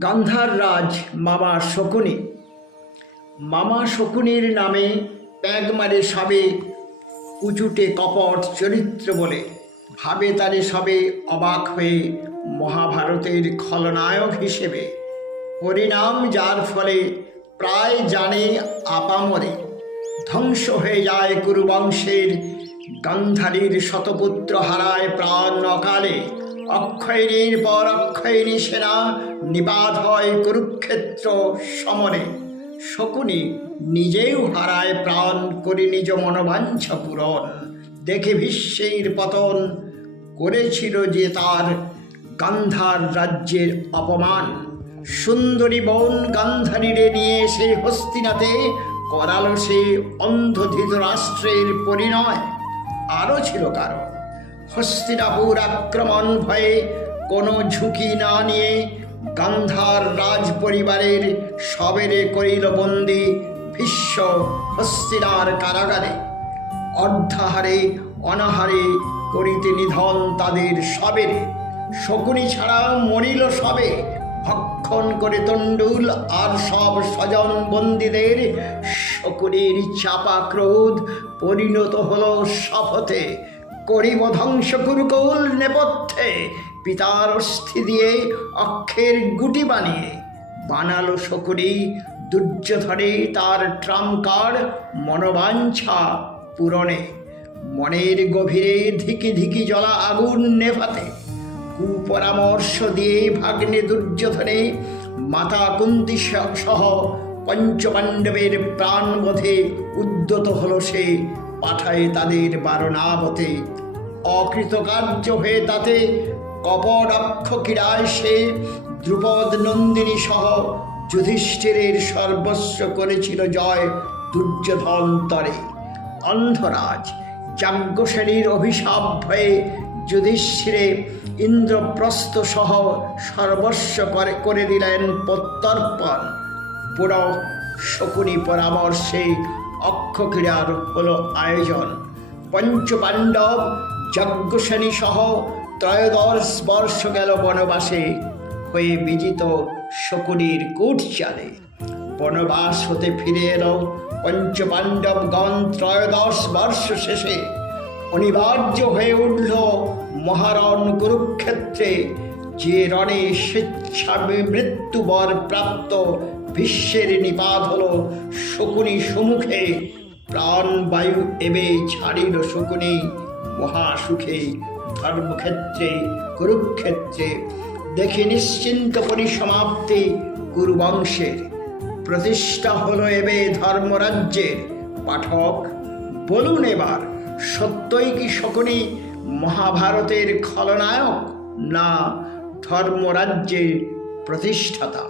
গান্ধার রাজ মামা শকুনি। মামা শকুনির নামে প্যাগ মারে সবে, উঁচুটে কপট চরিত্র বলে ভাবে তারে সবে অবাক হয়ে মহাভারতের খলনায়ক হিসেবে। পরিণাম যার ফলে প্রায় জানে আপামরে, ধ্বংস হয়ে যায় কুরুবংশের। গান্ধারীর শতপুত্র হারায় প্রাণ অকালে, অক্ষয়িনীর পর অক্ষয়িনী সেনা নিপাত হয় কুরুক্ষেত্র সমরে। শকুনি নিজেও হারায় প্রাণ করে নিজ মনোবাঞ্ছা পূরণ, দেখে ভীষ্মের পতন করেছিল যে তার গান্ধার রাজ্যের অপমান। সুন্দরী বোন গান্ধারীরে নিয়ে সে হস্তিনাতে করালো সে অন্ধ ধৃতরাষ্ট্রের পরিণয়। আরও ছিল কারণ, হস্তিনাপুর আক্রমণ ভয়ে কোনো ঝুঁকি না নিয়ে গান্ধার রাজ পরিবারের সবেরে করিল বন্দি ভীষ্ম হস্তিনার কারাগারে। অর্ধাহারে অনাহারে করিতে নিধন তাদের সবেরে। শকুনি ছাড়া মরিল সবে, ভক্ষণ করে তণ্ডুল আর সব স্বজন বন্দীদের। শকুনির চাপা ক্রোধ পরিণত হল শপথে, করিব ধ্বংস কুরুকুল নেপথ্যে। পিতার অস্থি দিয়ে অক্ষের গুটি বানিয়ে বানালো শকুনি দুর্যোধনে তার ট্রাম্প কার্ড মনোবাঞ্ছা পূরণে। মনের গভীরে ধিকি ধিকি জ্বলা আগুন নেভাতে কুপরামর্শ দিয়ে ভাগ্নে দুর্যোধনে মাতা কুন্তি সহ পঞ্চপাণ্ডবের প্রাণবোধে উদ্যত হল সে। পাঠায় তাদের বারণাবতে, অকৃতকার্য হয়ে তাতে কপটক্ষ ক্রীড়ায় সে দ্রুপদ নন্দিনী সহ যুধিষ্ঠিরের সর্বস্ব করেছিল জয় দুর্যোধন তরে। অন্ধরাজ যাজ্ঞসেনীর অভিশাপ ভয়ে যুধিষ্ঠিরে ইন্দ্রপ্রস্থ সহ সর্বস্ব করে দিলেন প্রত্যর্পণ। পুরো শকুনি পরামর্শে অক্ষক্রীড়ার হলো আয়োজন। পঞ্চপাণ্ডব যজ্ঞসেনী সহ 13 বর্ষ গেল বনবাসে, হয়ে বিজিত শকুনির কুটচালে। বনবাস হতে ফিরে এলো পঞ্চপাণ্ডবগণ 13 বর্ষ শেষে। অনিবার্য হয়ে উঠল মহারণ কুরুক্ষেত্রে, যে রণে স্বেচ্ছাবে মৃত্যুবর প্রাপ্ত ভীষ্মের নিপাত হল শকুনি সম্মুখে। প্রাণবায়ু এবে ছাড়িল শকুনি মহাসুখে, ধর্মক্ষেত্রে কুরুক্ষেত্রে দেখে নিশ্চিন্ত পরিসমাপ্তি কুরুবংশের। প্রতিষ্ঠা হলো এবে ধর্মরাজ্যের। পাঠক বলুন এবার, সত্যই কি শকুনি মহাভারতের খলনায়ক, না ধর্মরাজ্যের প্রতিষ্ঠাতা?